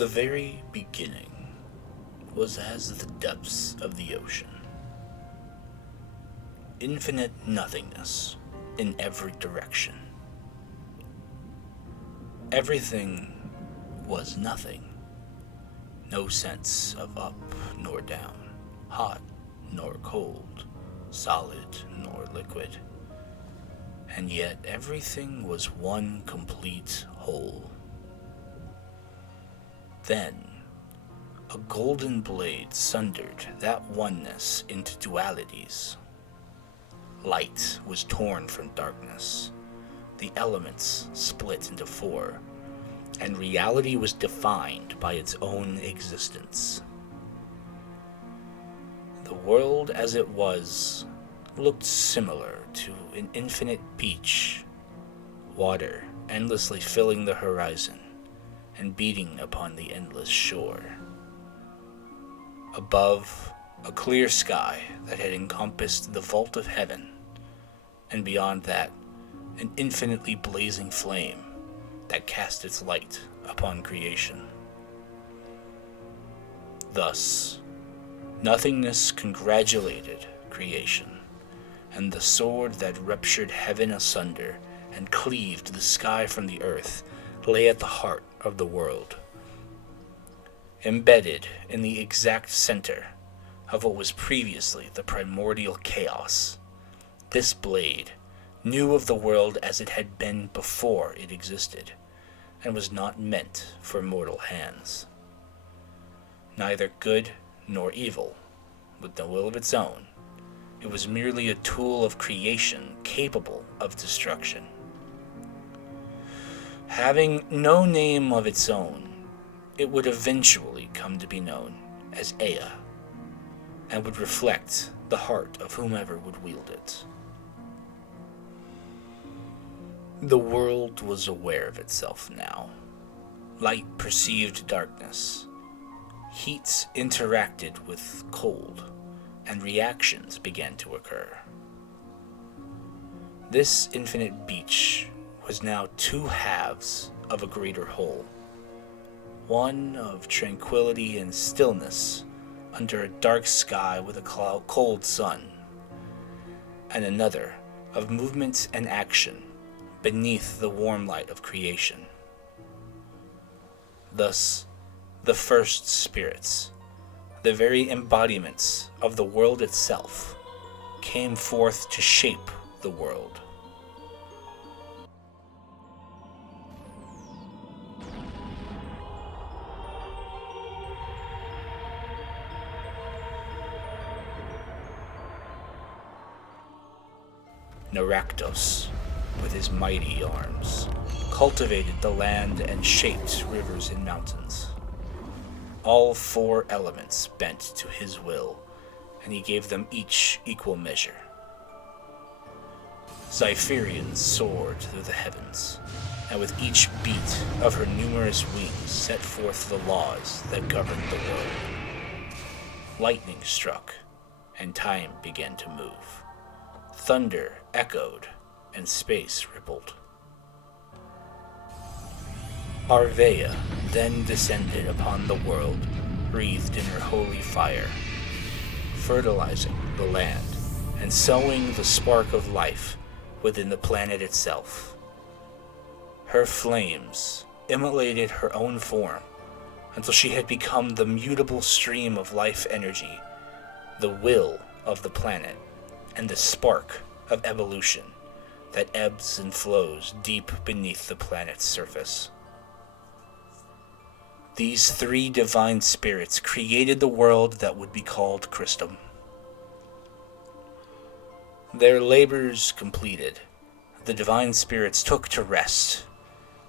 The very beginning was as the depths of the ocean. Infinite nothingness in every direction. Everything was nothing. No sense of up nor down, hot nor cold, solid nor liquid. And yet everything was one complete whole. Then, a golden blade sundered that oneness into dualities. Light was torn from darkness, the elements split into four, and reality was defined by its own existence. The world as it was looked similar to an infinite beach, water endlessly filling the horizon and beating upon the endless shore. Above, a clear sky that had encompassed the vault of heaven, and beyond that, an infinitely blazing flame that cast its light upon creation. Thus, nothingness congratulated creation, and the sword that ruptured heaven asunder and cleaved the sky from the earth lay at the heart of the world. Embedded in the exact center of what was previously the primordial chaos, this blade knew of the world as it had been before it existed, and was not meant for mortal hands. Neither good nor evil, with no will of its own, it was merely a tool of creation capable of destruction. Having no name of its own, it would eventually come to be known as Ea, and would reflect the heart of whomever would wield it. The world was aware of itself now. Light perceived darkness. Heat interacted with cold, and reactions began to occur. This infinite beach was now two halves of a greater whole. One of tranquility and stillness under a dark sky with a cold sun, and another of movement and action beneath the warm light of creation. Thus, the first spirits, the very embodiments of the world itself, came forth to shape the world. Naraktos, with his mighty arms, cultivated the land and shaped rivers and mountains. All four elements bent to his will, and he gave them each equal measure. Zypherion soared through the heavens, and with each beat of her numerous wings set forth the laws that governed the world. Lightning struck, and time began to move. Thunder echoed, and space rippled. Arvea then descended upon the world, breathed in her holy fire, fertilizing the land and sowing the spark of life within the planet itself. Her flames immolated her own form until she had become the mutable stream of life energy, the will of the planet, and the spark of evolution that ebbs and flows deep beneath the planet's surface. These three divine spirits created the world that would be called Crystum. Their labors completed, the divine spirits took to rest,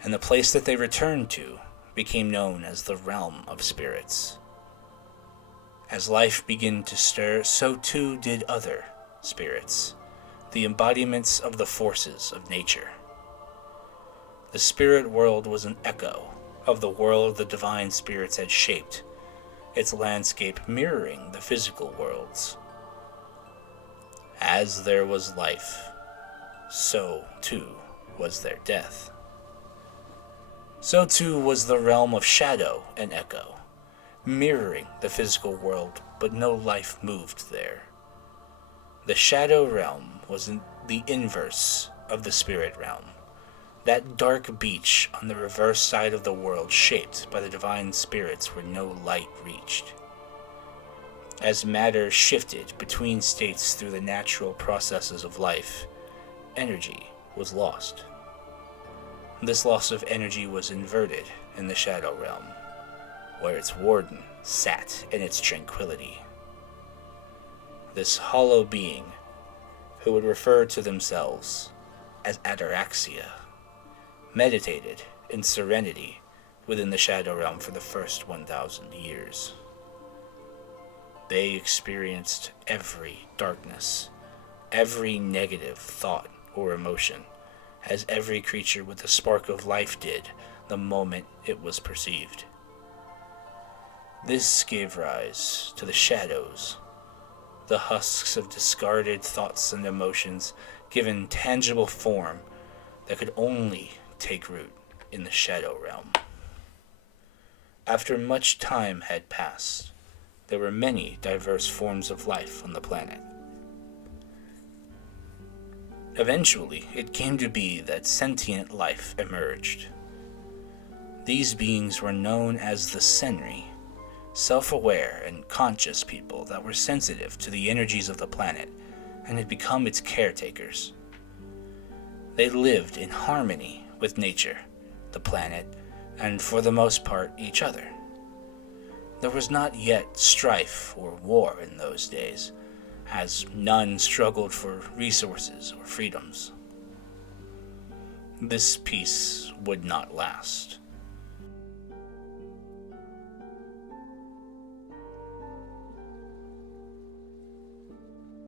and the place that they returned to became known as the realm of spirits. As life began to stir, so too did other spirits, the embodiments of the forces of nature. The spirit world was an echo of the world the divine spirits had shaped, its landscape mirroring the physical worlds. As there was life, so too was there death. So too was the realm of shadow and echo, mirroring the physical world, but no life moved there. The shadow realm was the inverse of the spirit realm, that dark beach on the reverse side of the world shaped by the divine spirits where no light reached. As matter shifted between states through the natural processes of life, energy was lost. This loss of energy was inverted in the shadow realm, where its warden sat in its tranquility. This hollow being, who would refer to themselves as ataraxia, meditated in serenity within the shadow realm for the first 1,000 years. They experienced every darkness, every negative thought or emotion, as every creature with a spark of life did the moment it was perceived. This gave rise to the shadows, the husks of discarded thoughts and emotions given tangible form that could only take root in the shadow realm. After much time had passed, there were many diverse forms of life on the planet. Eventually, it came to be that sentient life emerged. These beings were known as the Senri, self-aware and conscious people that were sensitive to the energies of the planet and had become its caretakers. They lived in harmony with nature, the planet, and for the most part, each other. There was not yet strife or war in those days, as none struggled for resources or freedoms. This peace would not last.